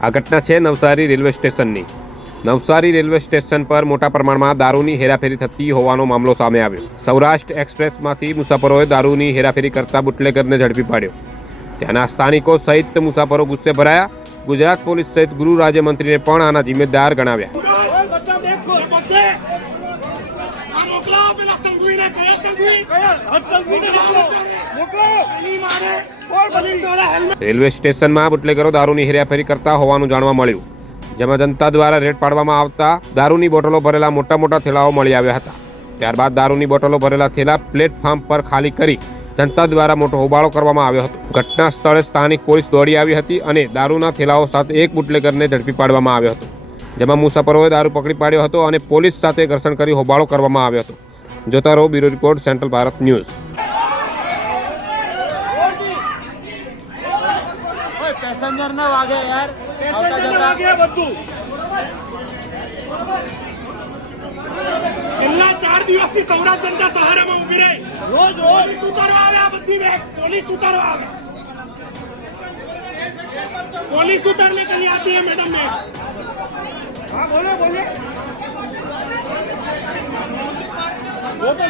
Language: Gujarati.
આ ઘટના છે નવસારી રેલવે સ્ટેશનની। નવસારી રેલવે સ્ટેશન પર મોટા પ્રમાણમાં દારૂની હેરાફેરી થતી હોવાનો મામલો સામે આવ્યો। સૌરાષ્ટ્ર એક્સપ્રેસમાંથી મુસાફરોએ દારૂની હેરાફેરી કરતા બુટલેગરને ઝડપી પાડ્યો। ત્યાંના સ્થાનિકો સહિત મુસાફરો ગુસ્સે ભરાયા। ગુજરાત પોલીસ સહિત ગૃહ રાજ્યમંત્રીને પણ આના જિમ્મેદાર ગણાવ્યા। રેલવે સ્ટેશનમાં બુટલેગરો દારૂની હેરાફેરી કરતા હોવાનું જાણવા મળ્યું, જેમાં જનતા દ્વારા રેડ પાડવામાં આવતા દારૂની બોટલો ભરેલા મોટા મોટા થેલાઓ મળી આવ્યા હતા। ત્યારબાદ દારૂની બોટલો ભરેલા થેલા પ્લેટફોર્મ પર ખાલી કરી જનતા દ્વારા મોટો હોબાળો કરવામાં આવ્યો હતો। ઘટના સ્થળે સ્થાનિક પોલીસ દોડી આવી હતી અને દારૂના થેલાઓ સાથે એક બુટલેગરને ઝડપી પાડવામાં આવ્યો હતો, જેમાં મુસાફરોએ દારૂ પકડી પાડ્યો હતો અને પોલીસ સાથે ઘર્ષણ કરી હોબાળો કરવામાં આવ્યો હતો। જોતા રહો bureau report central Bharat news. Passenger ના વાગે યાર, આવતા જતા બધું છેલ્લા 4 દિવસથી સૌરાષ્ટ્ર જનતા સહારામાં ઉભી રહી, રોજ ઉતારવા આવે, આ બધી પોલીસ ઉતારવા આવે, પોલીસ ઉતારને કે लिए आती है मैडम ने। हाँ बोले वो तो